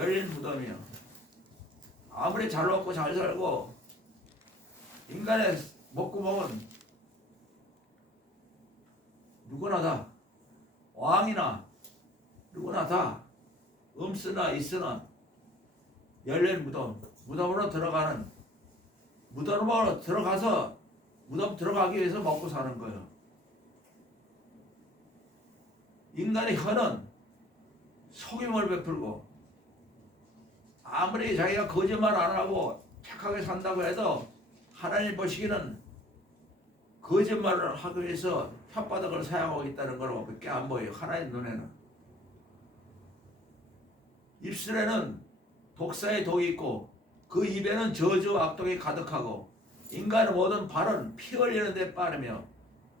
열린 무덤이요. 아무리 잘 먹고 잘 살고 인간의 목구멍은 누구나 다 왕이나 누구나 다 음쓰나 있으나 열린 무덤으로 들어가는 무덤으로 들어가서 무덤 들어가기 위해서 먹고 사는 거예요. 인간의 혀는 속임을 베풀고 아무리 자기가 거짓말 안 하고 착하게 산다고 해도 하나님 보시기는 거짓말을 하기 위해서 혓바닥을 사용하고 있다는 것밖에 안 보여요. 하나님 눈에는. 입술에는 독사의 독이 있고 그 입에는 저주와 악독이 가득하고 인간의 모든 발은 피 흘리는 데 빠르며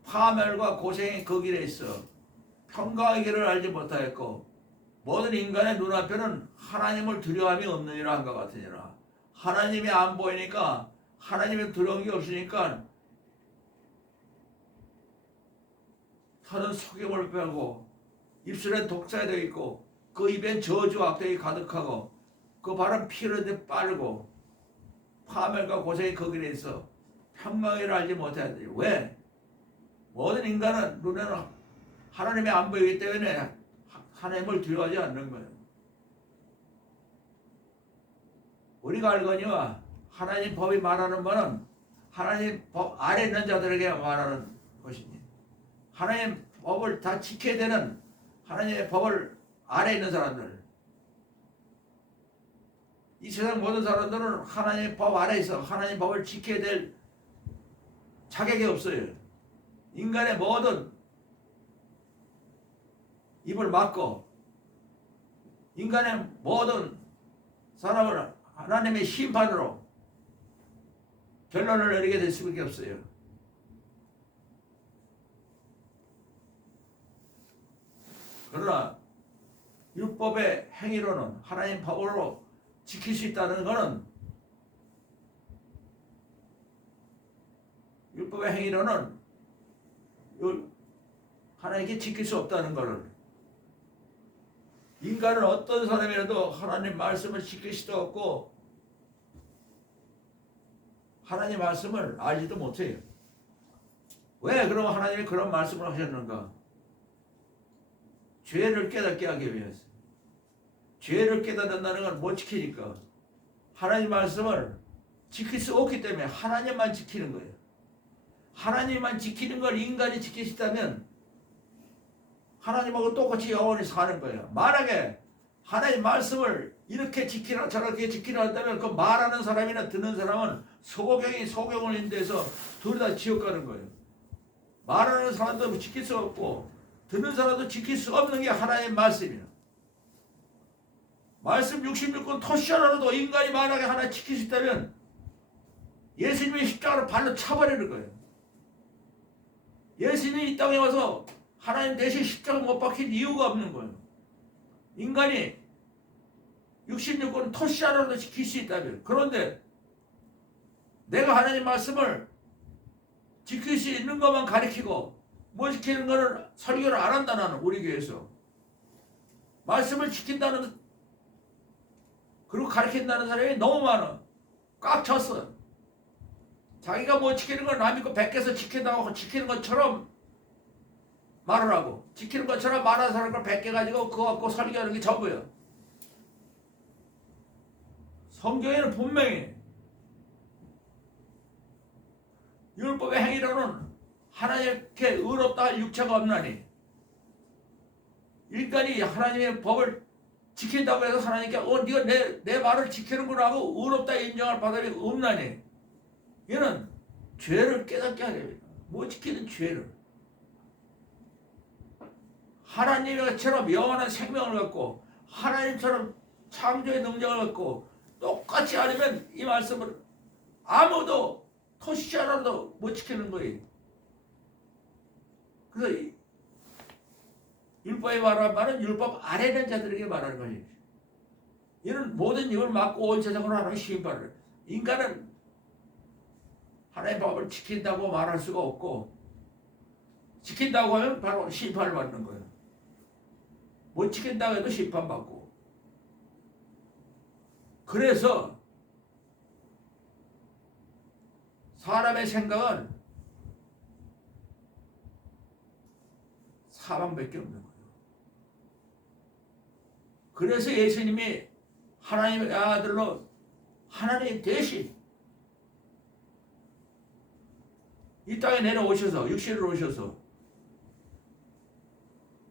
파멸과 고생이 그 길에 있어 평강의 길을 알지 못하였고 모든 인간의 눈앞에는 하나님을 두려움이 없느니라 한 것 같으니라. 하나님이 안 보이니까 하나님의 두려운 게 없으니까 혀는 속임을 빼고 입술엔 독사의 독이 있고 그 입엔 저주와 악독이 가득하고 그 발은 피 흘리는 데 빠르고 파멸과 고생이 그 길에 있어 평강을 알지 못하였더니 왜? 모든 인간은 눈에는 하나님이 안 보이기 때문에 하나님을 두려워하지 않는 거예요. 우리가 알거니와 하나님 법이 말하는 바는 하나님 법 아래 있는 자들에게 말하는 것이니 하나님 법을 다 지켜야 되는 하나님의 법을 아래 있는 사람들, 이 세상 모든 사람들은 하나님의 법 아래 있어 하나님의 법을 지켜야 될 자격이 없어요. 인간의 모든 입을 막고 인간의 모든 사람을 하나님의 심판으로 결론을 내리게 될 수밖에 없어요. 그러나 율법의 행위로는 하나님 법으로 지킬 수 있다는 것은 율법의 행위로는 하나님께 지킬 수 없다는 것을 인간은 어떤 사람이라도 하나님 말씀을 지킬 수도 없고 하나님 말씀을 알지도 못해요. 왜 그럼 하나님이 그런 말씀을 하셨는가? 죄를 깨닫게 하기 위해서. 죄를 깨닫는다는 건 못 지키니까 하나님 말씀을 지킬 수 없기 때문에 하나님만 지키는 거예요. 하나님만 지키는 걸 인간이 지킬 수 있다면 하나님하고 똑같이 영원히 사는 거예요. 만약에 하나님 말씀을 이렇게 지키라 저렇게 지키라 한다면 그 말하는 사람이나 듣는 사람은 소경이 소경을 인도해서 둘 다 지옥 가는 거예요. 말하는 사람도 지킬 수 없고 듣는 사람도 지킬 수 없는 게 하나님의 말씀이에요. 말씀 66권 토시하라도 인간이 만약에 하나 지킬 수 있다면 예수님의 십자가를 발로 차버리는 거예요. 예수님이 이 땅에 와서 하나님 대신 십자가 못 박힌 이유가 없는 거예요. 인간이 66권 토시하라도 지킬 수 있다면. 그런데 내가 하나님 말씀을 지킬 수 있는 것만 가리키고 못 지키는 거는 설교를 안 한다. 나는 우리 교회에서 말씀을 지킨다는 그리고 가르친다는 사람이 너무 많아. 꽉 찼어. 자기가 못 지키는 걸 남이 거 베껴서 지킨다고 지키는 것처럼 말을 하고 지키는 것처럼 말하는 사람을 베껴가지고 그거 갖고 설교하는 게 전부야. 성경에는 분명히 율법의 행위로는 하나님께 의롭다 할 육체가 없나니 인간이 하나님의 법을 지킨다고 해서 하나님께 네가 내 말을 지키는구나 하고 의롭다 인정할 바람이 없나니 얘는 죄를 깨닫게 하려 합니다. 못 지키는 죄를 하나님처럼 영원한 생명을 갖고 하나님처럼 창조의 능력을 갖고 똑같이 하려면 이 말씀을 아무도 토시하라도 못 지키는 거예요. 그래서 율법에 말하는 말은 율법 아래 있는 자들에게 말하는 거예요. 이는 모든 입을 막고 온 세상으로 하나님 심판을. 인간은 하나님의 법을 지킨다고 말할 수가 없고 지킨다고 하면 바로 심판을 받는 거예요. 못 지킨다고 해도 심판받고 그래서 사람의 생각은 사망밖에 없는 거예요. 그래서 예수님이 하나님의 아들로 하나님 대신 이 땅에 내려오셔서 육신으로 오셔서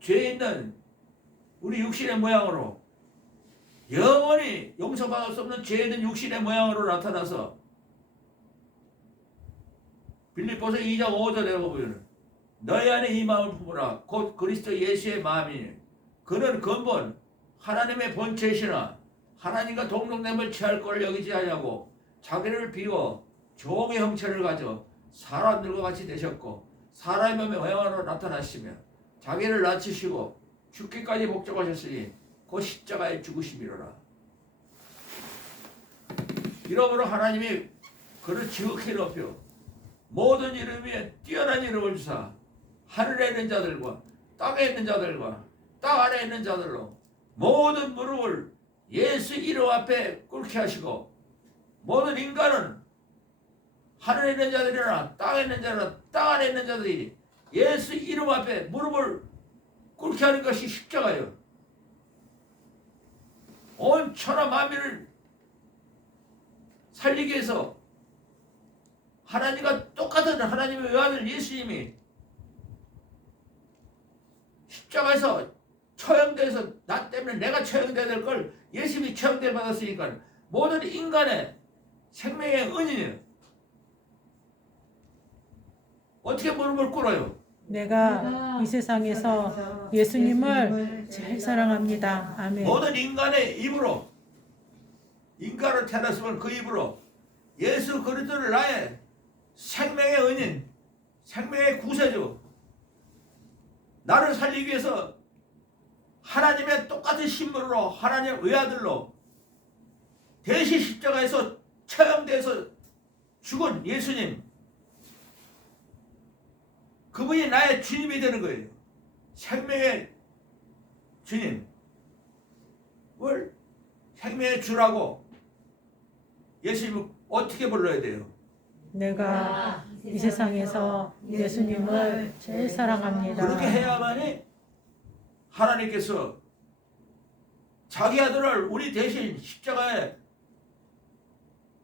죄 있는 우리 육신의 모양으로 영원히 용서받을 수 없는 죄 있는 육신의 모양으로 나타나서 빌립보서 2장 5절에 보면 너희 안에 이 마음을 품으라 곧 그리스도 예수의 마음이니 그는 근본 하나님의 본체시나 하나님과 동등됨을 취할 걸 여기지 아니하고 자기를 비워 종의 형체를 가져 사람들과 같이 되셨고 사람의 모양으로 나타나시며 자기를 낮추시고 죽기까지 복종하셨으니 그 십자가에 죽으심이로라. 이러므로 하나님이 그를 지극히 높여 모든 이름 위에 뛰어난 이름을 주사 하늘에 있는 자들과 땅에 있는 자들과 땅 아래에 있는 자들로 모든 무릎을 예수 이름 앞에 꿇게 하시고 모든 인간은 하늘에 있는 자들이나 땅에 있는 자들이나 땅 아래에 있는 자들이 예수 이름 앞에 무릎을 꿇게 하는 것이 십자가예요. 온 천하 만민을 살리기 위해서 하나님과 똑같은 하나님의 아들 예수님이 십자가에서 처형돼서 나 때문에 내가 처형돼야 될 걸 예수님이 처형돼 받았으니까 모든 인간의 생명의 은인이에요. 어떻게 무릎을 꿇어요? 내가 이 세상에서 예수님을 제일 사랑합니다. 아멘. 모든 인간의 입으로 인간을 태어났으면 그 입으로 예수 그리스도를 나의 생명의 은인, 생명의 구세주, 나를 살리기 위해서 하나님의 똑같은 신분으로 하나님의 외아들로 대신 십자가에서 처형돼서 죽은 예수님, 그분이 나의 주님이 되는 거예요. 생명의 주님, 뭘 생명의 주라고 예수님을 어떻게 불러야 돼요? 내가 이 세상에서 예수님을 제일 사랑합니다. 그렇게 해야만이 하나님께서 자기 아들을 우리 대신 십자가에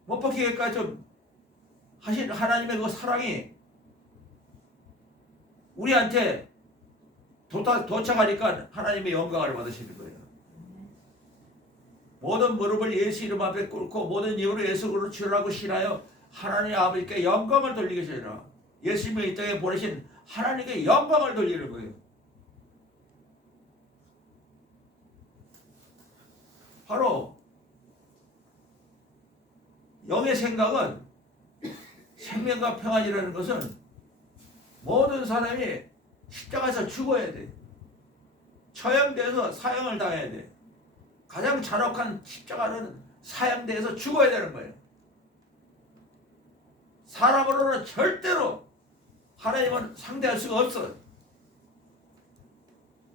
못 박히게까지 하신 하나님의 그 사랑이 우리한테 도착하니까 하나님의 영광을 받으시는 거예요. 모든 무릎을 예수 이름 앞에 꿇고 모든 입으로 예수 그리스도를 주라고 신하여 하나님 아버지께 영광을 돌리게 하시라. 예수님이 이 땅에 보내신 하나님께 영광을 돌리는 거예요. 바로 영의 생각은 생명과 평안이라는 것은 모든 사람이 십자가에서 죽어야 돼. 처형돼서 사형을 당해야 돼. 가장 잔혹한 십자가는 사형돼서 죽어야 되는 거예요. 사람으로는 절대로 하나님은 상대할 수가 없어요.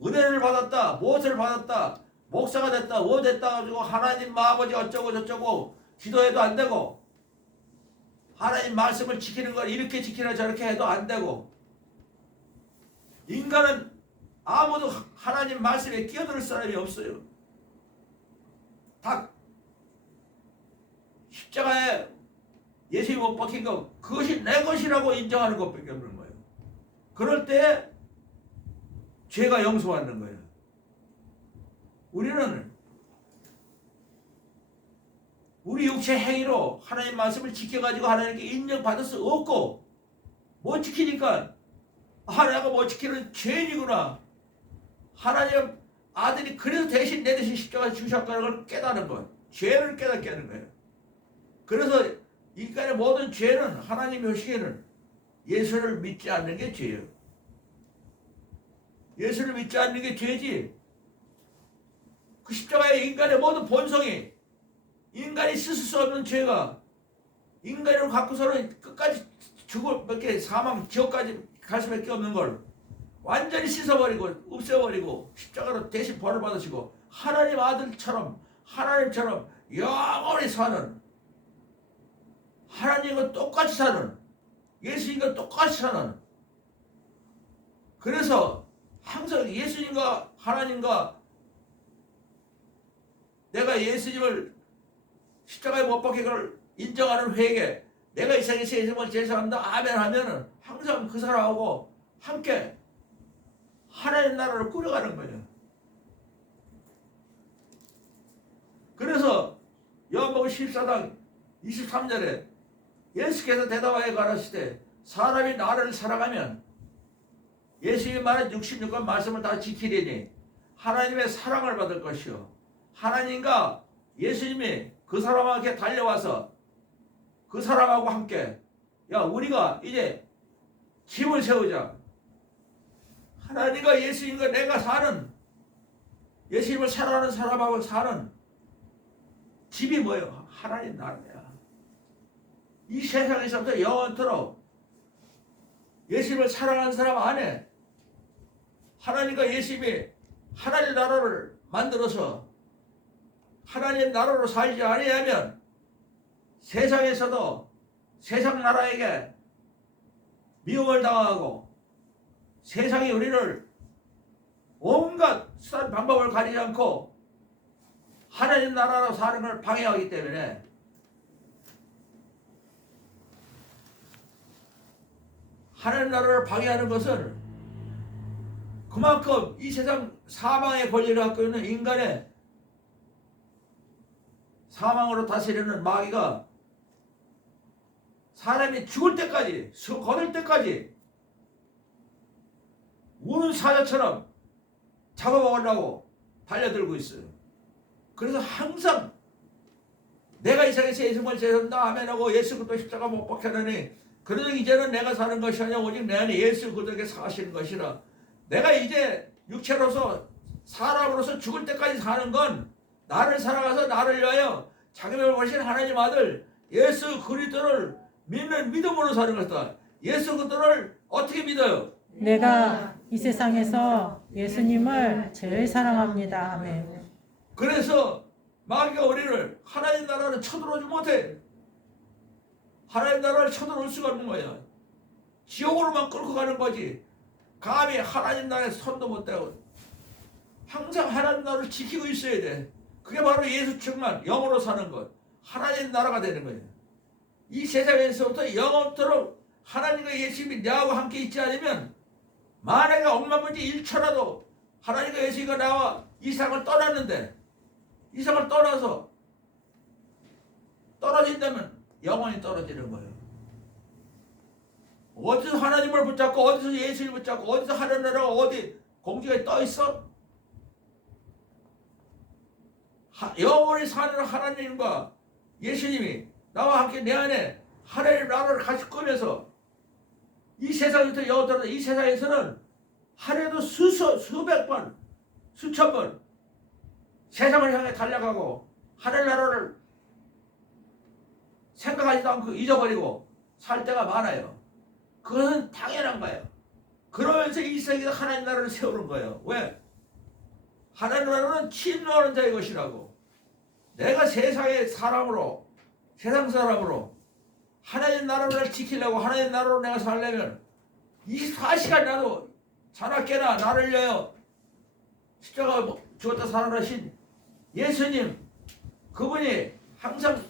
은혜를 받았다, 무엇을 받았다, 목사가 됐다, 뭐 됐다 가지고 하나님 아버지 어쩌고 저쩌고 기도해도 안 되고 하나님 말씀을 지키는 걸 이렇게 지키나 저렇게 해도 안 되고 인간은 아무도 하나님 말씀에 끼어들 사람이 없어요. 다 십자가에 예수님이 못 박힌 거 그것이 내 것이라고 인정하는 것밖에 없는 거예요. 그럴 때 죄가 용서받는 거예요. 우리는 우리 육체 행위로 하나님 말씀을 지켜가지고 하나님께 인정받을 수 없고 못 지키니까 내가 못 지키는 죄인이구나. 하나님 아들이 그래서 대신 내 대신 십자가에 죽으셨다는 걸 깨닫는 것. 죄를 깨닫게 하는 거예요. 그래서 인간의 모든 죄는 하나님이 보시기에는 예수를 믿지 않는 게 죄예요. 예수를 믿지 않는 게 죄지. 그 십자가에 인간의 모든 본성이 인간이 씻을 수 없는 죄가 인간으로 갖고서는 끝까지 죽을 밖에 사망 지옥까지 갈 수밖에 없는 걸 완전히 씻어버리고 없애버리고 십자가로 대신 벌을 받으시고 하나님 아들처럼 하나님처럼 영원히 사는, 하나님과 똑같이 사는, 예수님과 똑같이 사는, 그래서 항상 예수님과 하나님과 내가 예수님을 십자가에 못 박힌 걸 인정하는 회개, 내가 이 세상에서 예수님을 제사한다 아멘 하면은 항상 그 사람하고 함께 하나님 나라를 꾸려가는 거예요. 그래서 요한복음 14장 23절에 예수께서 대답하여 가라시되 사람이 나를 사랑하면 예수님이 말한 66권 말씀을 다 지키리니 하나님의 사랑을 받을 것이요 하나님과 예수님이 그 사람에게 달려와서 그 사람하고 함께 야 우리가 이제 집을 세우자. 하나님과 예수님과 내가 사는 예수님을 사랑하는 사람하고 사는 집이 뭐예요? 하나님 나라야. 이 세상에서부터 영원토록 예수님을 사랑하는 사람 안에 하나님과 예수님이 하나님 나라를 만들어서 하나님 나라로 살지 아니하면 세상에서도 세상 나라에게 미움을 당하고 세상이 우리를 온갖 수단 방법을 가리지 않고 하나님 나라로 사는 걸 방해하기 때문에 하나님 나라를 방해하는 것은 그만큼 이 세상 사망의 권리를 갖고 있는 인간의 사망으로 다스리는 마귀가 사람이 죽을 때까지 거들 때까지 우는 사자처럼 잡아먹으려고 달려들고 있어요. 그래서 항상 내가 이 세상에서 예수님을 제사한다 아멘하고 예수 그리스도 십자가 못 박혔느니 그래도 이제는 내가 사는 것이 아니라 오직 내 안에 예수 그리스도께 사시는 것이라. 내가 이제 육체로서 사람으로서 죽을 때까지 사는 건 나를 사랑해서 나를 위하여 자기 몸을 버리신 하나님 아들 예수 그리스도를 믿는 믿음으로 사는 것이다. 예수 그리스도를 어떻게 믿어요? 내가 이 세상에서 예수님을 제일 사랑합니다. 아멘. 그래서 마귀가 우리를 하나님 나라를 쳐들어오지 못해. 하나님 나라를 쳐들어올 수가 없는 거야. 지옥으로만 끌고 가는 거지. 감히 하나님 나라에 손도 못 대고 항상 하나님 나라를 지키고 있어야 돼. 그게 바로 예수 충만 영으로 사는 것. 하나님 나라가 되는 거예요. 이 세상에서부터 영원토록 하나님과 예수님이 나하고 함께 있지 않으면 만약에 억만문지 1초라도 하나님과 예수가 나와 이 세상을 떠났는데 이 세상을 떠나서 떨어진다면 영원히 떨어지는 거예요. 어디서 하나님을 붙잡고 어디서 예수를 붙잡고 어디서 하나님 나라가 어디 공중에 떠 있어? 영원히 사는 하나님과 예수님이 나와 함께 내 안에 하나님 나라를 같이 꾸면서 이 세상부터 영원토록 이 세상에서는 하루에도 수백 번 수천 번 세상을 향해 달려가고 하늘 나라를 생각하지도 않고 잊어버리고 살 때가 많아요. 그것은 당연한 거예요. 그러면서 이 세상에서 하나님 나라를 세우는 거예요. 왜? 하나님 나라는 침노하는 자의 것이라고. 내가 세상의 사람으로 세상 사람으로 하나님 나라를 지키려고 하나님 나라로 내가 살려면 24시간 나도 자나 깨나 나를 위하여 십자가 죽었다 살아나신 예수님 그분이 항상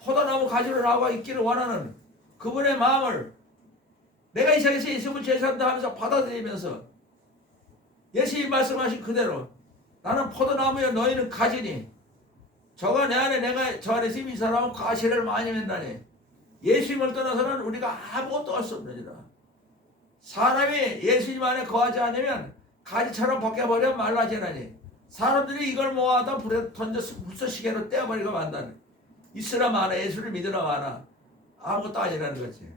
포도나무 가지로 나와 있기를 원하는 그분의 마음을 내가 이 세상에서 예수님을 제사한다 하면서 받아들이면서 예수님이 말씀하신 그대로 나는 포도나무여 너희는 가지니 저가 내 안에 내가 저 안에 있으면 이 사람은 과실을 많이 맺나니 예수님을 떠나서는 우리가 아무것도 할 수 없느니라. 사람이 예수님 안에 거하지 않으면 가지처럼 벗겨버려 말라지나니 사람들이 이걸 모아다 불에 던져서 불쏘시개로 떼어버리고 만다니 있으나 마나 예수를 믿으나 마나 아무것도 아니라는 거지.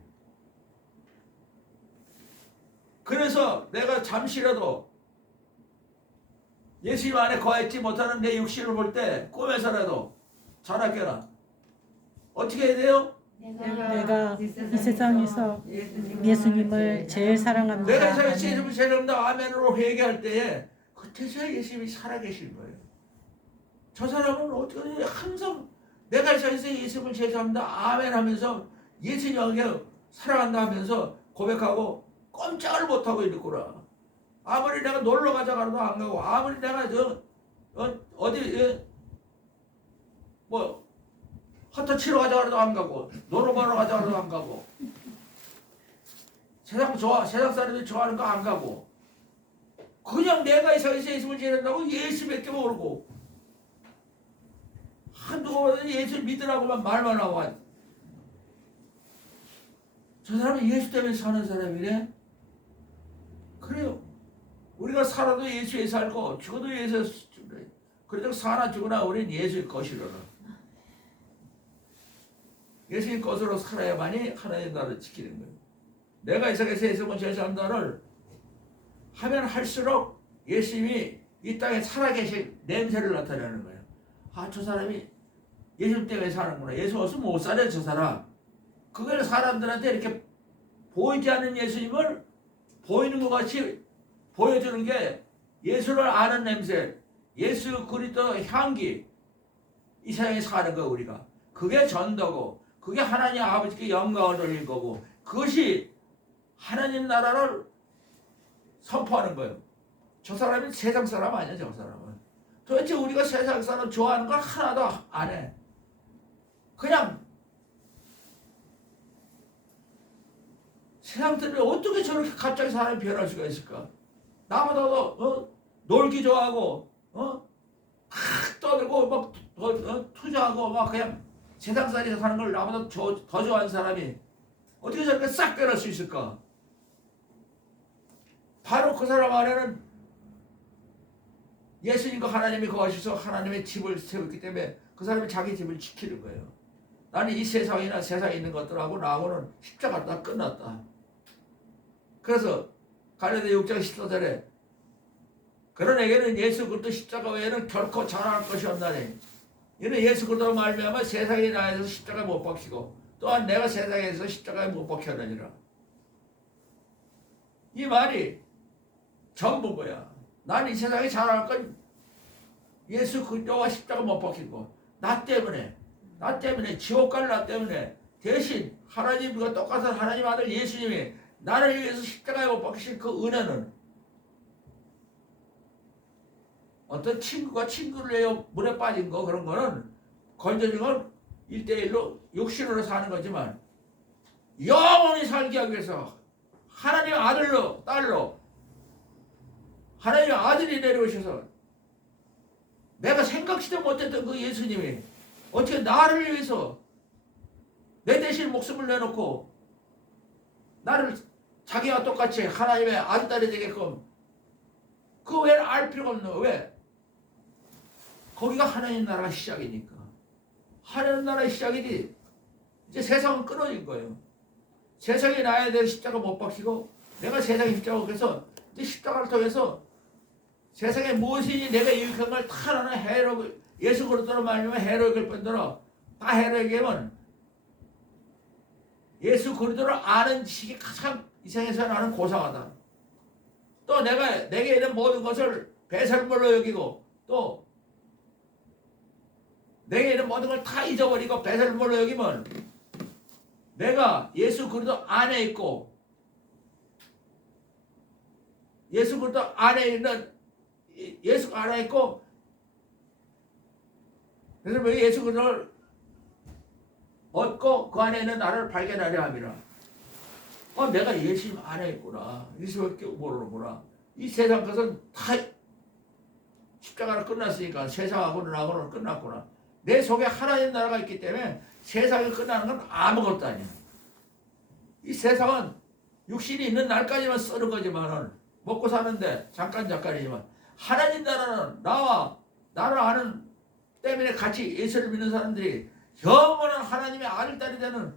그래서 내가 잠시라도 예수님 안에 거했지 못하는 내 육신을 볼 때 꿈에서라도 자나 깨나 어떻게 해야 돼요? 내가 이 세상에서 예수님을 제일 사랑합니다. 내가 이 세상에서 아멘. 예수님을 제일 사랑한다 아멘으로 회개할 때에 그때서야 예수님이 살아계신 거예요. 저 사람은 어떻게 항상 내가 이 세상에서 예수님을 제사합니다 아멘 하면서 예수님에게 사랑한다 하면서 고백하고 꼼짝을 못하고 있구나. 아무리 내가 놀러 가자 가도 안 가고, 아무리 내가 어디 뭐 헛터 치러 가자 가도 안 가고, 놀러 가러 가자 가도 안 가고, 세상 사람들이 좋아하는 거 안 가고, 그냥 내가 이 세상에서 예수를 제사한다고 예수밖에 모르고 한두 번 예수 믿으라고만 말만 하고, 저 사람은 예수 때문에 사는 사람이래? 그래요. 우리가 살아도 예수에 살고 죽어도 예수에 죽으래. 그래도 사나 죽으나 우린 예수의 것이로라. 예수의 것으로 살아야만이 하나님의 나라를 지키는 거예요. 내가 이 세상에서 예수님을 제사한다를 하면 할수록 예수님이 이 땅에 살아계신 냄새를 나타내는 거예요. 아, 저 사람이 예수님 때문에 사는구나. 예수 없으면 못 살아요, 저 사람. 그걸 사람들한테 이렇게 보이지 않는 예수님을 보이는 것 같이 보여주는 게 예수를 아는 냄새, 예수 그리스도 향기, 이 세상에 사는 거 우리가. 그게 전도고, 그게 하나님 아버지께 영광을 돌릴 거고, 그것이 하나님 나라를 선포하는 거예요. 저 사람이 세상 사람 아니야, 저 사람은. 도대체 우리가 세상 사람 좋아하는 걸 하나도 안 해. 그냥 세상 때문에 어떻게 저렇게 갑자기 사람이 변할 수가 있을까? 나보다도 놀기 좋아하고 떠들고 막 투자하고 막 그냥 세상살이 사는 걸 나보다 더 좋아하는 사람이 어떻게 저렇게 싹 변할 수 있을까? 바로 그 사람 안에는 예수님과 하나님이 거하셔서 하나님의 집을 세웠기 때문에 그 사람이 자기 집을 지키는 거예요. 나는 이 세상이나 세상에 있는 것들하고 나하고는 십자가 다 끝났다. 그래서 갈라디아 6장 14절에 그런 에게는 예수 그리스도 십자가 외에는 결코 자랑할 것이 없나니 이는 예수 그리스도로 말미암아 세상에 나에서 십자가에 못 박히고 또한 내가 세상에서 십자가에 못 박혔느니라. 이 말이 전부 거야. 나는 이 세상에 자랑할 건 예수 그리스도와 십자가 못 박히고 나 때문에 지옥 갈 나 때문에 대신 하나님과 똑같은 하나님 아들 예수님이 나를 위해서 십자가에 못 박히신 그 은혜는 어떤 친구가 친구를 위해 물에 빠진 거 그런 거는 건져진 건 1대1로 육신으로 사는 거지만 영원히 살게 하기 위해서 하나님의 아들로 딸로 하나님의 아들이 내려오셔서 내가 생각지도 못했던 그 예수님이 어떻게 나를 위해서 내 대신 목숨을 내놓고 나를 자기와 똑같이 하나님의 아들딸이 되게끔 그 외에는 알 필요가 없는 거야. 왜? 거기가 하나님 나라가 시작이니까. 하나님 나라의 시작이지. 이제 세상은 끊어진 거예요. 세상이 나에 대해 십자가 못 박히고 내가 세상의 십자가 그래서 이제 십자가를 통해서 세상에 무엇이니 내가 유익한 걸 다 나는 해로 예수 그리스도로 말미암아 해로울 뿐더러 다 해로에게면 예수 그리스도를 아는 지식이 가장 이 세상에서 나는 고상하다. 또 내게 있는 모든 것을 배설물로 여기고 또 내게 있는 모든 걸 다 잊어버리고 배설물로 여기면 내가 예수 그리스도 안에 있고 예수 그리스도 안에 있는 예수 안에 있고 그래서 예수 그리스도를 얻고 그 안에 있는 나를 발견하려 함이라. 내가 예수님 안에 있구나. 예수밖에 모르는구나. 이 세상 것은 다 십자가로 끝났으니까 세상하고는 나하고는 끝났구나. 내 속에 하나님 나라가 있기 때문에 세상이 끝나는 건 아무것도 아니야. 이 세상은 육신이 있는 날까지만 쓰는 거지만은 먹고 사는데 잠깐이지만 하나님 나라는 나와 나를 아는 때문에 같이 예수를 믿는 사람들이 영원한 하나님의 아들 딸이 되는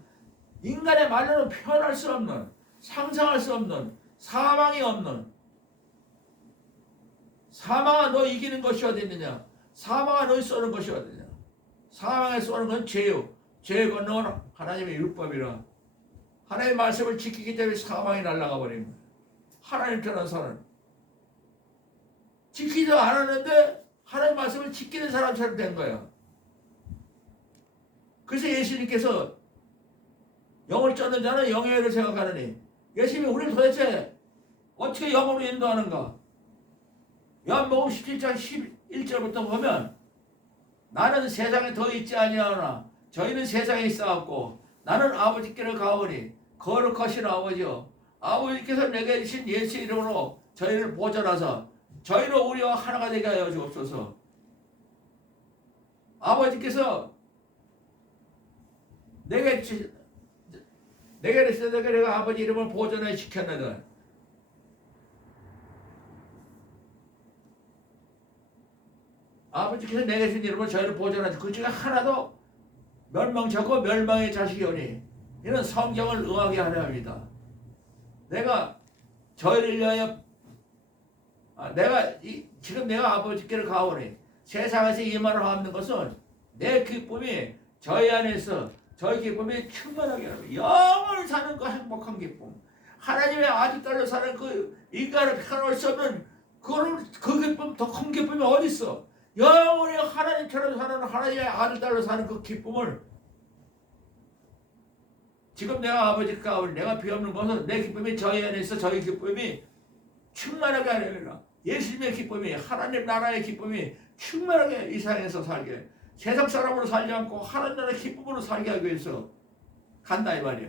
인간의 말로는 표현할 수 없는 상상할 수 없는 사망이 없는 사망아 너 이기는 것이 어디 있느냐 사망아 너희 쏘는 것이 어디 있느냐 사망에 쏘는 건 죄요 죄의 권능은 하나님의 율법이라 하나님의 말씀을 지키기 때문에 사망이 날아가 버립니다. 하나님처럼 사는 지키지 않았는데 하나님 말씀을 지키는 사람처럼 된 거예요. 그래서 예수님께서 영을 쫓는 자는 영의 일을 생각하느니, 예수님이 우리를 도대체 어떻게 영으로 인도하는가? 요한복음 17장 11절부터 보면, 나는 세상에 더 있지 아니하나 저희는 세상에 있어왔고 나는 아버지께로 가오니 거룩하신 아버지여, 아버지께서 내게 주신 예수 이름으로 저희를 보존하사 저희로 우리와 하나가 되게 하여 주옵소서. 아버지께서 내게 내가 아버지 이름을 보존해 지켰느냐. 아버지께서 내게 주신 이름으로 저희를 보존하시, 그 중에 하나도 멸망치 않고 멸망의 자식이 오니 이는 성경을 응하게 하려 합니다. 내가 저희를 위하여 지금 내가 아버지께로 가오니 세상에서 이 말을 하는 것은 내 기쁨이 저희 안에서 저희 기쁨이 충만하게 하라. 영원히 사는 그 행복한 기쁨, 하나님의 아들 딸로 사는 그 인간을 표현할 수 없는 그 기쁨, 더 큰 기쁨이 어디 있어? 영원히 하나님처럼 사는 하나님의 아들 딸로 사는 그 기쁨을 지금 내가 아버지가 내가 비없는 것은 내 기쁨이 저희 안에 있어 저희 기쁨이 충만하게 하려니라. 예수님의 기쁨이, 하나님 나라의 기쁨이 충만하게 이 세상에서 살게, 세상 사람으로 살지 않고 하나님 나라의 기쁨으로 살게 하기 위해서 간다 이 말이야.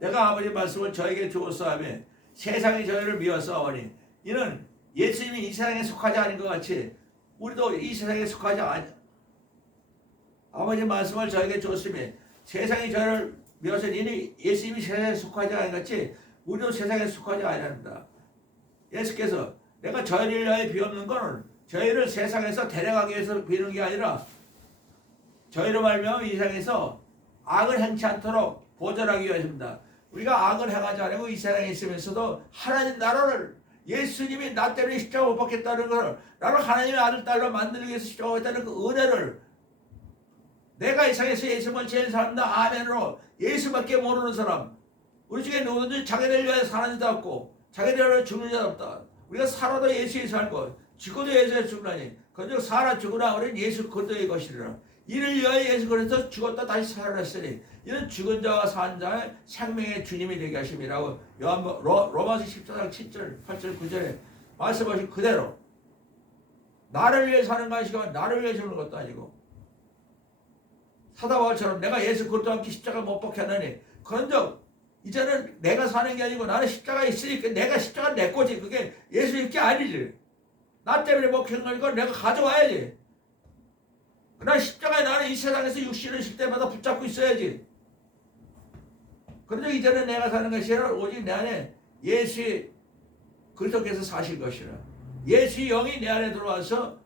내가 아버지 말씀을 저에게 주었사오며 세상이 저희를 미워싸오니 이는 예수님이 이 세상에 속하지 않은 것 같이 우리도 이 세상에 속하지 않. 아버지 말씀을 저에게 주었으며 세상이 저희를 미워서니 예수님이 세상에 속하지 않은 것 같이 우리도 세상에 속하지 아니한다. 예수께서 내가 저희를 위하여 비옵는 것은 저희를 세상에서 데려가기 위해서 비는 게 아니라 저희로 말미암아 이 세상에서 악을 행치 않도록 보존하기 위해서입니다. 우리가 악을 행하지 않고 이 세상에 있으면서도 하나님 나라를, 예수님이 나 때문에 십자가 못 박혔다는 걸, 나를 하나님의 아들 딸로 만들기 위해서 십자가 했다는 그 은혜를, 내가 이 세상에서 예수만 제일 산다 아멘으로 예수밖에 모르는 사람, 우리 중에 누구든지 자기를 위하여 사는 자 없고 자기를 위하여 죽는 자 없다. 우리가 살아도 예수에 살고 죽어도 예수에 죽으라니 그저 살아 죽으나 우리는 예수 그리스도의 것이리라. 이를 위하여 예수 그리스도 죽었다 다시 살아났으니 이는 죽은 자와 산 자의 생명의 주님이 되게 하심이라고 로마서 14장 7절 8절 9절에 말씀하신 그대로 나를 위해 사는 것이고 나를 위해 죽는 것도 아니고, 사도 바울처럼 내가 예수 그리스도와 함께 십자가 못 박혔느니 그런즉 이제는 내가 사는 게 아니고 나는 십자가에 있으니까 내가 십자가 내 거지. 그게 예수님 게 아니지. 나 때문에 먹힌 거니까 내가 가져와야지. 그러나 십자가에 나는 이 세상에서 육신을 쉴 때마다 붙잡고 있어야지. 그런데 이제는 내가 사는 것이 아니라 오직 내 안에 예수 그리스도께서 사실 것이라. 예수의 영이 내 안에 들어와서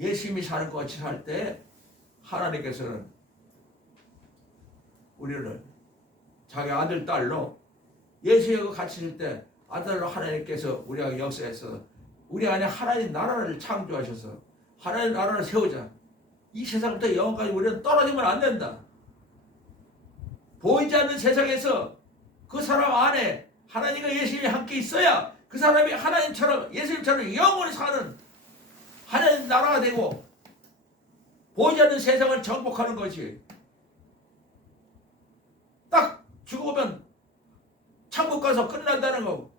예수님이 사는 것 같이 살 때 하나님께서는 우리를 자기 아들 딸로 예수하고 같이 있을 때 아들로 하나님께서 우리가 역사해서 우리 안에 하나님 나라를 창조하셔서 하나님 나라를 세우자. 이 세상부터 영원까지 우리는 떨어지면 안 된다. 보이지 않는 세상에서 그 사람 안에 하나님과 예수님이 함께 있어야 그 사람이 하나님처럼 예수님처럼 영원히 사는 하나님 나라가 되고 보이지 않는 세상을 정복하는 것이, 딱 죽으면 천국 가서 끝난다는 거고,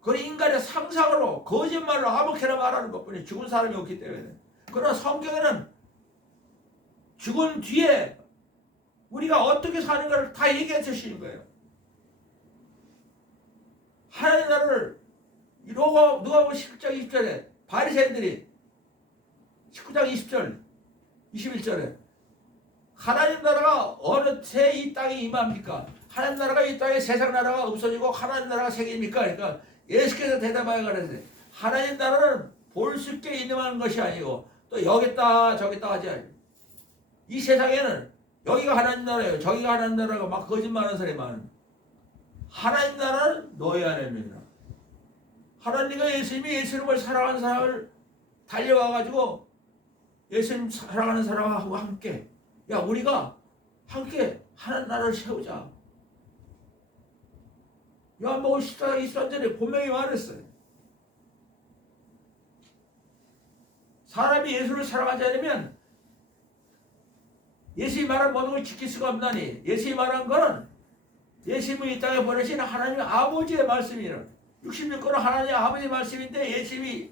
그건 인간의 상상으로 거짓말로 아무렇게나 말하는 것뿐이 죽은 사람이 없기 때문에. 그러나 성경에는 죽은 뒤에 우리가 어떻게 사는가를 다 얘기해 주시는 거예요. 하나님 나라를 누가복음 10장 20절에 바리새인들이 19장 20절 21절에 하나님 나라가 어느 새 이 땅에 임합니까? 하나님 나라가 이 땅에 세상 나라가 없어지고 하나님 나라가 생깁니까? 그러니까 예수께서 대답하여 가라사대 하나님 나라는 볼 수 있게 임하는 것이 아니고 또 여기 있다 저기 있다 하지 않아요. 이 세상에는 여기가 하나님 나라예요, 저기가 하나님 나라가 막 거짓말하는 사람이 많은. 하나님 나라는 너희 안에 있느니라. 하나님과 예수님을 사랑하는 사람을 달려와가지고 예수님 사랑하는 사람하고 함께, 야 우리가 함께 하나님 나라를 세우자. 요한복음 14장 23절에 분명히 말했어요. 사람이 예수를 사랑하지 않으면 예수의 말한 모든 걸 지킬 수가 없나니 예수의 말한 거는 예수님을 이 땅에 보내신 하나님 아버지의 말씀이라 66권은 하나님 아버지의 말씀인데 예수님이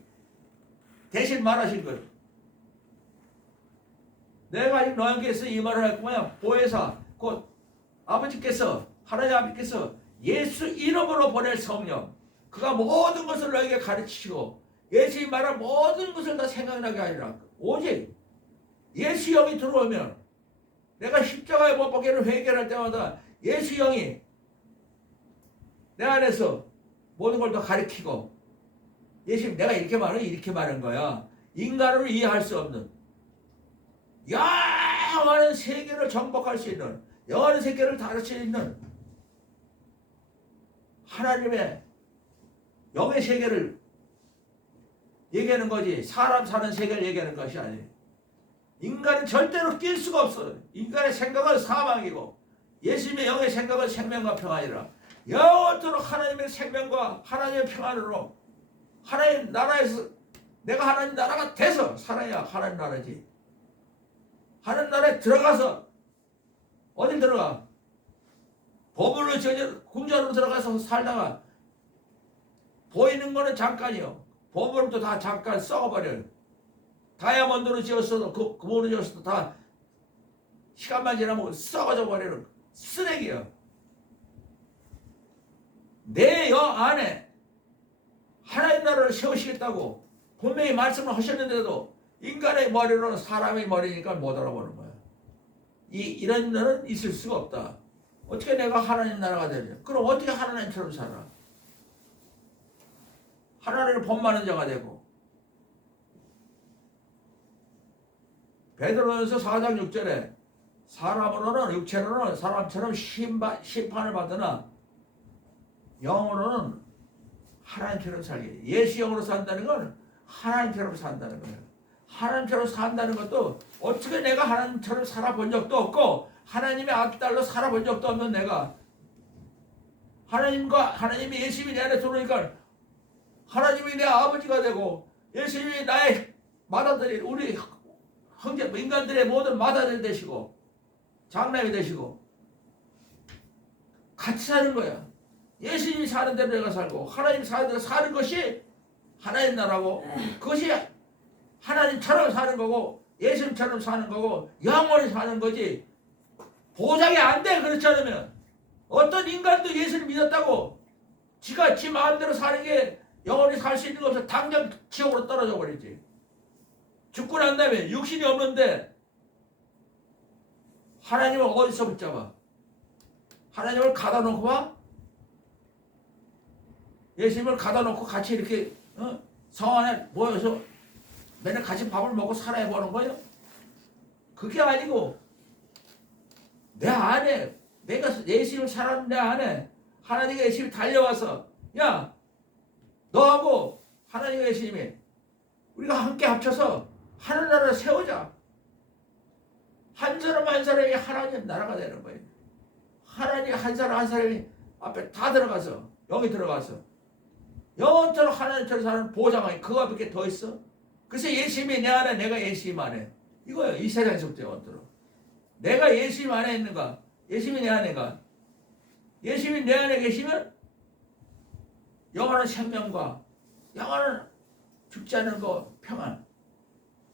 대신 말하신 거예요. 내가 너에게서 이 말을 할 거야. 보혜사 곧 아버지께서 하나님 아버지께서 예수 이름으로 보낼 성령 그가 모든 것을 너에게 가르치시고 예수의 말한 모든 것을 다 생각나게 하리라. 오직 예수 영이 들어오면 내가 십자가에 못 박히는 회개를 할 때마다 예수 영이 내 안에서 모든 걸 다 가르치고 예수님 내가 이렇게 말한 거야. 인간으로 이해할 수 없는 영원한 세계를 정복할 수 있는 영원한 세계를 다룰 수 있는 하나님의 영의 세계를 얘기하는 거지 사람 사는 세계를 얘기하는 것이 아니에요. 인간은 절대로 낄 수가 없어요. 인간의 생각은 사망이고 예수님의 영의 생각은 생명과 평안이라 영원토록 하나님의 생명과 하나님의 평안으로 하나님 나라에서 내가 하나님 나라가 돼서 살아야 하나님 나라지. 하나님 나라에 들어가서 어디 들어가? 보물로 지어진 궁전으로 들어가서 살다가 보이는 거는 잠깐이요. 보물도 다 잠깐 썩어버려요. 다이아몬드로 지었어도 그 금으로 지었어도 다 시간만 지나면 썩어져 버리는 쓰레기예요. 내 영 안에 하나님 나라를 세우시겠다고 분명히 말씀을 하셨는데도 인간의 머리로는 사람의 머리니까 못 알아보는 거야. 이런 일은 있을 수가 없다. 어떻게 내가 하나님 나라가 되냐? 그럼 어떻게 하나님처럼 살아? 하나님을 본받는 자가 되고 베드로전서 4장 6절에 사람으로는 육체로는 사람처럼 심판을 받으나 영으로는 하나님처럼 살게. 예수 영으로 산다는 건 하나님처럼 산다는 거예요. 하나님처럼 산다는 것도 어떻게 내가 하나님처럼 살아본 적도 없고 하나님의 아들로 살아본 적도 없는 내가 하나님이 예수님이 내 안에 들어오니까 하나님이 내 아버지가 되고 예수님이 나의 맏아들이 우리 형제 인간들의 모든 맏아들 되시고 장남이 되시고 같이 사는 거야. 예수님이 사는 대로 내가 살고 하나님이 사는 대로 사는 것이 하나님 나라고 그것이 하나님처럼 사는 거고 예수님처럼 사는 거고 영원히 사는 거지. 보장이 안 돼. 그렇지 않으면 어떤 인간도 예수를 믿었다고 지가 지 마음대로 사는 게 영원히 살 수 있는 거 없어. 당장 지옥으로 떨어져 버리지. 죽고 난 다음에 육신이 없는데 하나님을 어디서 붙잡아? 하나님을 가다 놓고 봐? 예수님을 가다 놓고 같이 이렇게 성 안에 모여서 맨날 같이 밥을 먹고 살아야 보는 거예요? 그게 아니고 내 안에 내가 예수님을 살아는 내 안에 하나님과 예수님이 달려와서 야 너하고 하나님과 예수님이 우리가 함께 합쳐서 하늘나라를 세우자. 한 사람 한 사람이 하나님 나라가 되는 거예요. 하나님 한 사람 한 사람이 앞에 다 들어가서 여기 들어가서 영원토록 하나님처럼 사는 보장이 그거 밖에 더 있어? 그래서 예수님이 내 안에 내가 예수님 안에 이거예요. 이 세상에서부터 영원토록 내가 예수님 안에 있는가 예수님이 내 안에가 예수님이 내 안에 계시면 영원한 생명과 영원한 죽지 않는 거 평안.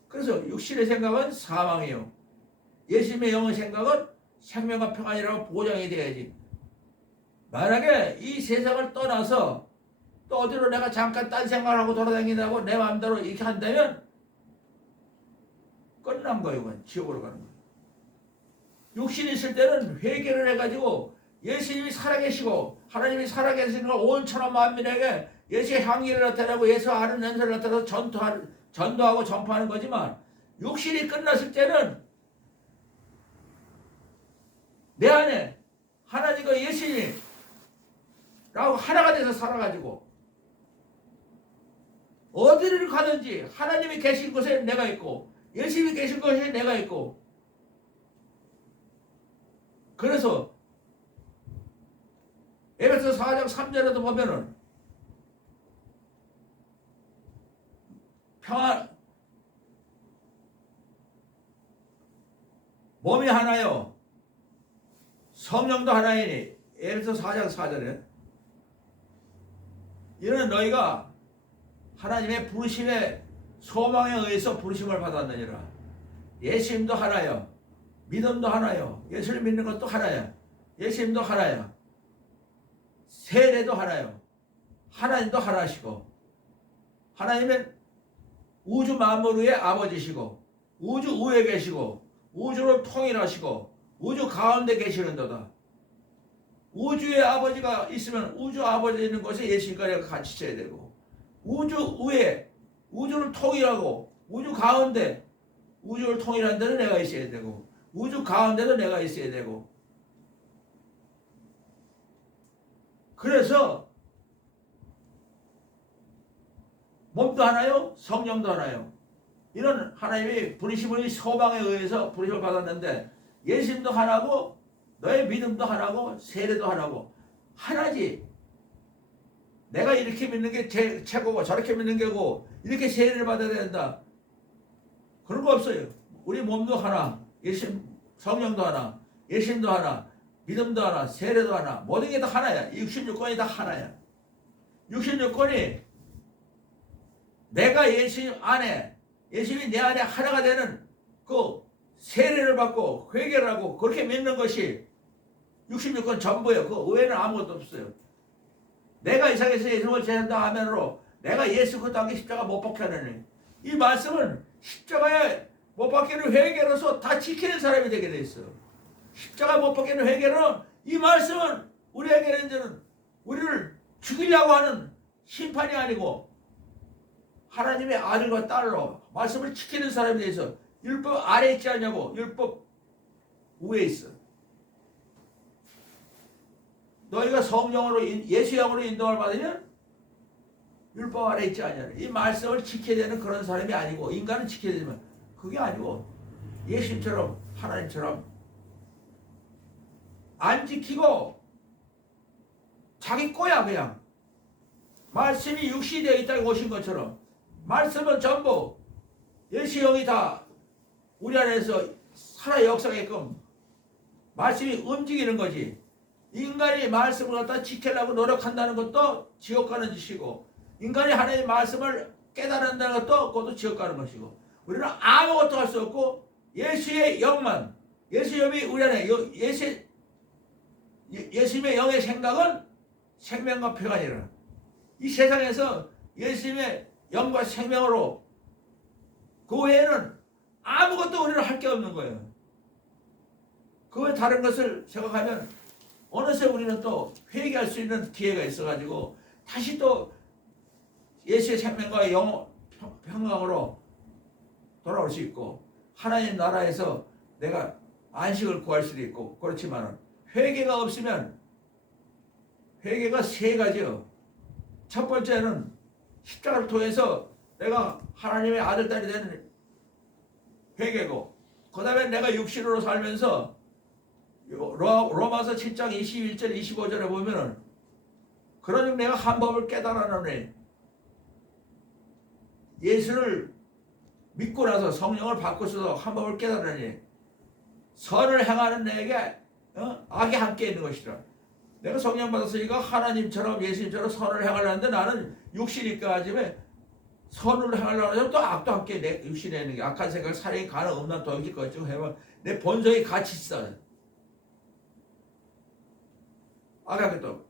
그래서 육신의 생각은 사망이에요. 예수님의 영의 생각은 생명과 평안이라고 보장이 돼야지. 만약에 이 세상을 떠나서 또 어디로 내가 잠깐 딴 생각을 하고 돌아다닌다고 내 마음대로 이렇게 한다면 끝난 거예요. 그건 지옥으로 가는 거예요. 육신이 있을 때는 회개를 해가지고 예수님이 살아계시고 하나님이 살아계시는 걸 온 천하 만민에게 예수의 향기를 나타내고 예수 아는 냄새를 나타내서 전도하고 전파하는 거지만 육신이 끝났을 때는 내 안에 하나님과 예수님이라고 하나가 돼서 살아가지고 어디를 가든지 하나님이 계신 곳에 내가 있고 예수님이 계신 곳에 내가 있고 그래서 에베소 4장 3절에도 보면은 평안 몸이 하나요. 성령도 하나이니. 에베소 4장 4절에 이는 너희가 하나님의 부르심의 소망에 의해서 부르심을 받았느니라. 예수님도 하나요. 믿음도 하나요. 예수를 믿는 것도 하나야. 예수님도 하나야. 세례도 하나요. 하나님도 하나시고 하나님은 우주 만물 위의 아버지시고 우주 위에 계시고 우주를 통일하시고 우주 가운데 계시는도다. 우주의 아버지가 있으면 우주 아버지 있는 곳에 예수님과 같이 있어야 되고 우주 위에 우주를 통일하고 우주 가운데 우주를 통일한 데는 내가 있어야 되고 우주 가운데도 내가 있어야 되고 그래서 몸도 하나요? 성령도 하나요? 이런 하나님이 부르심의 소망에 의해서 부르심을 받았는데 예수님도 하나고 너의 믿음도 하나고 세례도 하나고 하나지. 내가 이렇게 믿는 게 최고고 저렇게 믿는 게고 이렇게 세례를 받아야 된다. 그런 거 없어요. 우리 몸도 하나, 예수님 성령도 하나, 예수님도 하나, 믿음도 하나, 세례도 하나, 모든 게 다 하나야. 66권이 다 하나야. 66권이 내가 예수님 안에, 예수님이 내 안에 하나가 되는 그 세례를 받고 회개를 하고 그렇게 믿는 것이 66권 전부예요. 그 외에는 아무것도 없어요. 내가 이 세상에서 예수님을 제한다 하면으로 내가 예수 그 땅에 십자가 못 박게 하느니 이 말씀은 십자가에 못 박히는 회개로서 다 지키는 사람이 되게 돼 있어. 십자가 못 박히는 회개는 이 말씀은 우리에게는 이제는 우리를 죽이려고 하는 심판이 아니고 하나님의 아들과 딸로 말씀을 지키는 사람이 돼 있어. 율법 아래 있지 않냐고. 율법 위에 있어. 너희가 성령으로 예수 영으로 인도를 받으면 율법 아래 있지 않냐. 이 말씀을 지켜야 되는 그런 사람이 아니고 인간은 지켜야 되지만 그게 아니고 예수님처럼 하나님처럼 안 지키고 자기 거야 그냥. 말씀이 육신이 되어 있다고 오신 것처럼 말씀은 전부 예수 영이 다 우리 안에서 살아 역사하게끔 말씀이 움직이는 거지. 인간이 말씀을 갖다 지키려고 노력한다는 것도 지옥 가는 짓이고 인간이 하나님의 말씀을 깨달은다는 것도 그것도 지옥 가는 것이고 우리는 아무것도 할 수 없고 예수의 영만 예수의 영이 우리 안에 예수님의 영의 생각은 생명과 평안이라. 이 세상에서 예수님의 영과 생명으로 그 외에는 아무것도 우리는 할 게 없는 거예요. 그 외에 다른 것을 생각하면 어느새 우리는 또 회개할 수 있는 기회가 있어가지고 다시 또 예수의 생명과 평강으로 돌아올 수 있고 하나님 나라에서 내가 안식을 구할 수도 있고 그렇지만 회개가 없으면 회개가 세 가지요. 첫 번째는 십자가를 통해서 내가 하나님의 아들 딸이 되는 회개고 그 다음에 내가 육신으로 살면서 로마서 7장 21절 25절에 보면은 그러니 내가 한 법을 깨달았노니 예수를 믿고 나서 성령을 받고서도 한 법을 깨달으니 선을 행하는 내게 악이 함께 있는 것이라. 내가 성령 받았으니까 하나님처럼 예수님처럼 선을 행하려는데 나는 육신이니까 하지만 선을 행하려고 하면 또 악도 함께 내 육신에 있는 게 악한 생각, 살인, 간음, 음란, 도둑질, 거짓, 해봐 내 본성이 같이 있어. 아까 또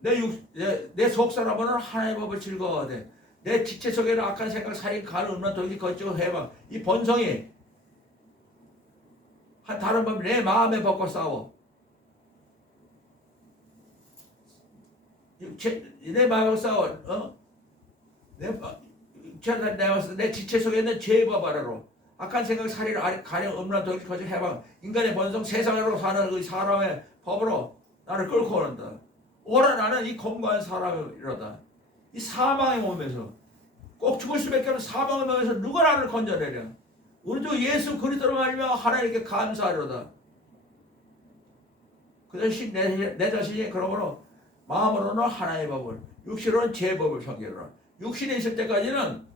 내 속사람은 하나님의 법을 즐거워하되 내 지체 속에는 악한 생각, 살인, 간음, 음란, 도둑질, 거짓, 해봐 이 본성이 한 다른 법이 내 마음에 법과 싸워. 내 마음하고 싸워. 내 지체 속에 있는 죄의 법 아래로 악한 생각, 살인, 간음, 음란, 도둑질, 거짓, 해방 인간의 본성, 세상으로 사는 그 사람의 법으로 나를 끌고 오는다. 오라 나는 이 공고한 사람이로다. 이 사망의 몸에서 꼭 죽을 수밖에 없는 사망의 몸에서 누가 나를 건져내려. 우리 주 예수 그리스도로 말미암아 하나님께 감사하리로다. 그 대신 내 자신이 그러므로 마음으로는 하나님의 법을 육신으로는 제 법을 섬기노라. 육신에 있을 때까지는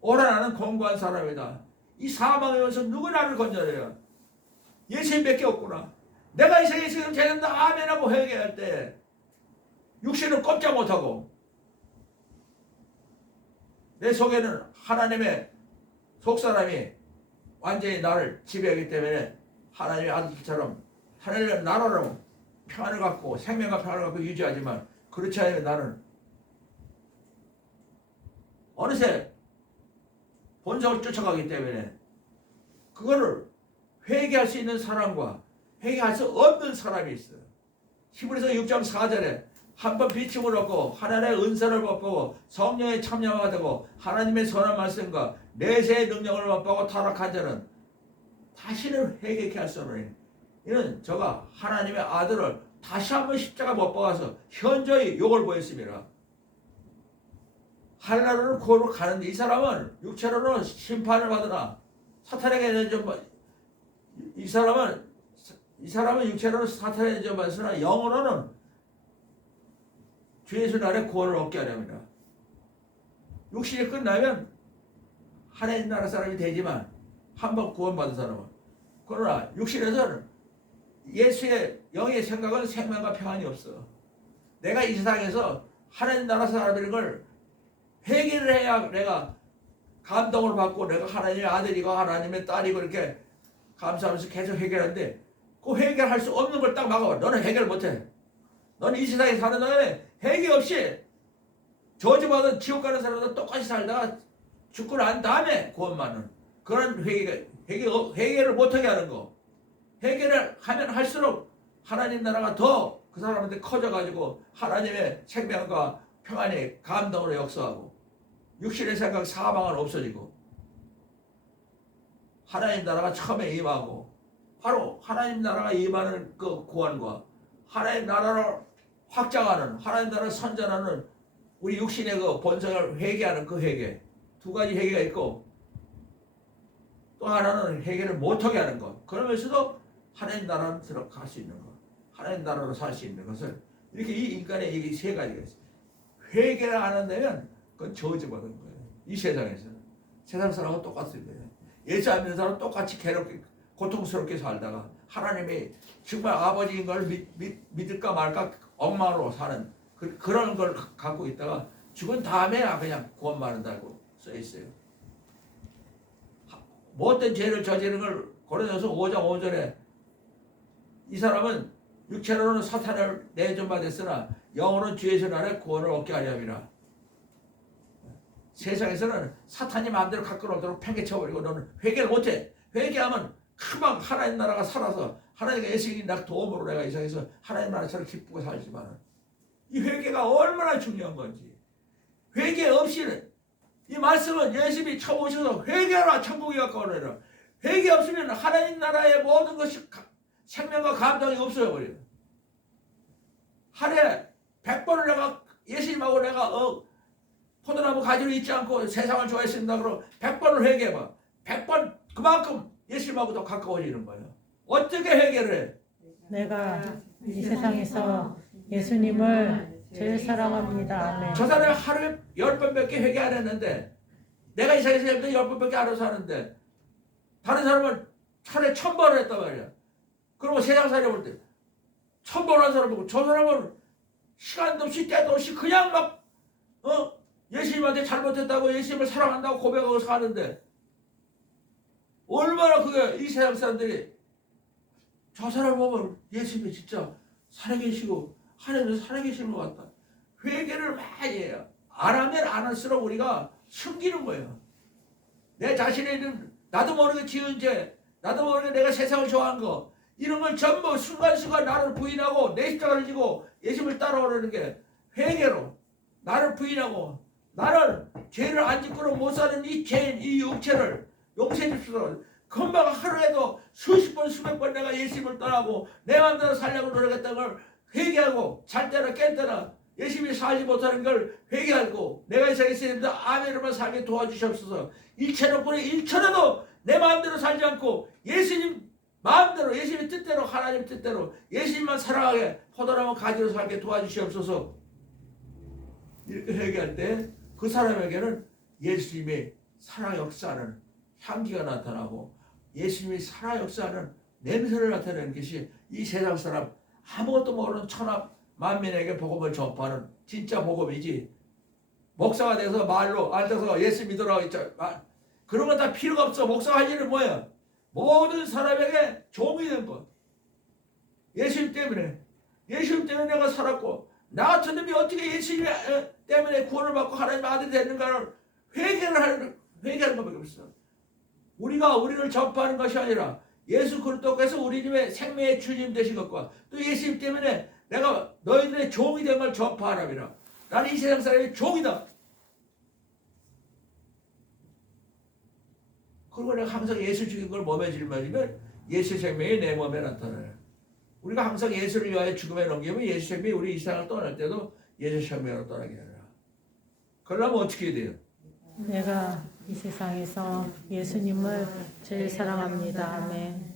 오라 나는 공고한 사람이다. 이 사망에서 누구 나를 건져내요? 예수님밖에 없구나. 내가 이 세상에 지금 죄는다 아멘하고 회개할 때 육신은 꼼짝 못하고 내 속에는 하나님의 속사람이 완전히 나를 지배하기 때문에 하나님의 아들처럼 하나님의 나라로 평안을 갖고 생명과 평안을 갖고 유지하지만 그렇지 않으면 나는 어느새 본성을 쫓아가기 때문에 그거를 회개할 수 있는 사람과 회개할 수 없는 사람이 있어요. 히브리서 6장 4절에 한번 비침을 얻고 하나님의 은사를 맛보고 성령의 참여가 되고 하나님의 선한 말씀과 내세의 능력을 맛보고 타락한 자는 다시는 회개케 할 수 없으니 이는 저가 하나님의 아들을 다시 한번 십자가 못 박아서 현저히 욕을 보였습니다. 하늘나라로 구원으로 가는데 이 사람은 육체로는 심판을 받으나 사탄에게 이 사람은 육체로는 사탄에게 인정받으나 영으로는 주 예수 나라의 구원을 얻게 하렵니다. 육신이 끝나면 하나님 나라 사람이 되지만 한번 구원받은 사람은 그러나 육신에서는 예수의 영의 생각은 생명과 평안이 없어. 내가 이 세상에서 하나님 나라 사람인 걸 회개를 해야 내가 감동을 받고 내가 하나님의 아들이고 하나님의 딸이고 이렇게 감사하면서 계속 회개하는데 그 회개할 수 없는 걸 딱 막아봐. 너는 회개를 못해. 너는 이 세상에 사는 동안에 회개 없이 저주받은 지옥 가는 사람과 똑같이 살다가 죽고 난 다음에 구원받는 그런 회개를 못하게 하는 거. 회개를 하면 할수록 하나님 나라가 더 그 사람한테 커져가지고 하나님의 생명과 평안이 감동으로 역사하고 육신의 생각 사망은 없어지고 하나님 나라가 처음에 임하고 바로 하나님 나라가 임하는 그 구원과 하나님 나라를 확장하는 하나님 나라를 선전하는 우리 육신의 그 본성을 회개하는 그 회개 두 가지 회개가 있고 또 하나는 회개를 못하게 하는 것 그러면서도 하나님 나라로 들어갈 수 있는 것 하나님 나라로 살 수 있는 것을 이렇게 이 인간의 이 세 가지가 있어요. 회개를 안 한다면 그건 저주받은 거예요. 이 세상에서 세상 사람은 똑같을 거예요. 예수 안 믿는 사람은 똑같이 괴롭게 고통스럽게 살다가 하나님이 정말 아버지인 걸 믿을까 말까 엉망으로 사는 그런 걸 갖고 있다가 죽은 다음에야 그냥 구원받는다고 써 있어요. 못된 죄를 저지르는 걸 고린도서 5장 5절에 이 사람은 육체로는 사탄을 내존받았으나 영으로는 주 예수 나라의 구원을 얻게 하려 함이라. 세상에서는 사탄이 마음대로 갖고 오도록 팽개쳐버리고 너는 회개를 못해. 회개하면 금방 하나님 나라가 살아서 하나님과 예수님이 나 도움으로 내가 이 세상에서 하나님 나라처럼 기쁘고 살지만 이 회개가 얼마나 중요한 건지. 회개 없이는 이 말씀은 예수님이 처음 오셔서 회개하라 천국이 가까우니라. 회개 없으면 하나님 나라의 모든 것이 생명과 감동이 없어져 버려요. 하루에 100번을 내가 예수님하고 내가 포도나무 가지로 있지 않고 세상을 좋아했습니다. 그럼 100번을 회개해봐. 100번 그만큼 예수님하고 더 가까워지는 거예요. 어떻게 회개를 해? 내가 이 세상에서 예수님을 제일 사랑합니다. 아멘. 저 사람이 하루에 10번밖에 회개 안 했는데 내가 이 세상에서 10번밖에 안 해서 하는데 다른 사람은 차라리 1000번을 했단 말이야. 그리고 세상 살이 볼 때 1000번 한 사람 보고 저 사람은 시간도 없이 때도 없이 그냥 막 예수님한테 잘못했다고 예수님을 사랑한다고 고백하고 사는데 얼마나 그게 이 세상 사람들이 저 사람 보면 예수님이 진짜 살아계시고 하나님도 살아계시는 것 같다. 회개를 많이 해요. 안 하면 안 할수록 우리가 숨기는 거예요. 내 자신에 있는 나도 모르게 지은 죄 나도 모르게 내가 세상을 좋아한 거 이런 걸 전부 순간순간 나를 부인하고 내 십자가를 지고 예수님을 따라오려는 게 회개로 나를 부인하고 나를 죄를 안 짓고는 못 사는 이 죄인 이 육체를 용서해 줍시오. 금방 하루에도 수십 번 수백 번 내가 예수님을 떠나고 내 마음대로 살려고 노력했던 걸 회개하고 잘 때나 깬 때나 예수님이 살지 못하는 걸 회개하고 내가 이 세상에 있는데 아멘으로만 살게 도와주시옵소서. 일체로뿐이 일천에도 내 마음대로 살지 않고 예수님 마음대로 예수님의 뜻대로 하나님 뜻대로 예수님만 사랑하게 포도나무 가지로 살게 도와주시옵소서. 이렇게 회개할 때 그 사람에게는 예수님의 사랑 역사는 향기가 나타나고 예수님이 살아 역사하는 냄새를 나타내는 것이 이 세상 사람 아무것도 모르는 천하 만민에게 복음을 전파하는 진짜 복음이지. 목사가 돼서 말로 앉아서 예수 믿으라고 했죠. 그런 건 다 필요가 없어. 목사가 할 일은 뭐야? 모든 사람에게 종이 된 것. 예수님 때문에 내가 살았고 나 같은 놈이 어떻게 예수님 때문에 구원을 받고 하나님 아들이 됐는가를 회개하는 것밖에 없어. 우리가 우리를 전파하는 것이 아니라 예수 그리스도께서 우리 집에 생명의 주님 되신 것과 또 예수님 때문에 내가 너희들의 종이 된 걸 전파하라니라. 나는 이 세상 사람의 종이다. 그리고 내가 항상 예수 죽인 걸 몸에 짊어지면 예수 생명이 내 몸에 나타나요. 우리가 항상 예수를 위하여 죽음에 넘기면 예수 생명이 우리 이 세상을 떠날 때도 예수 생명으로 떠나게 하라. 그러려면 어떻게 돼요? 내가 이 세상에서 예수님을 제일 사랑합니다. 아멘.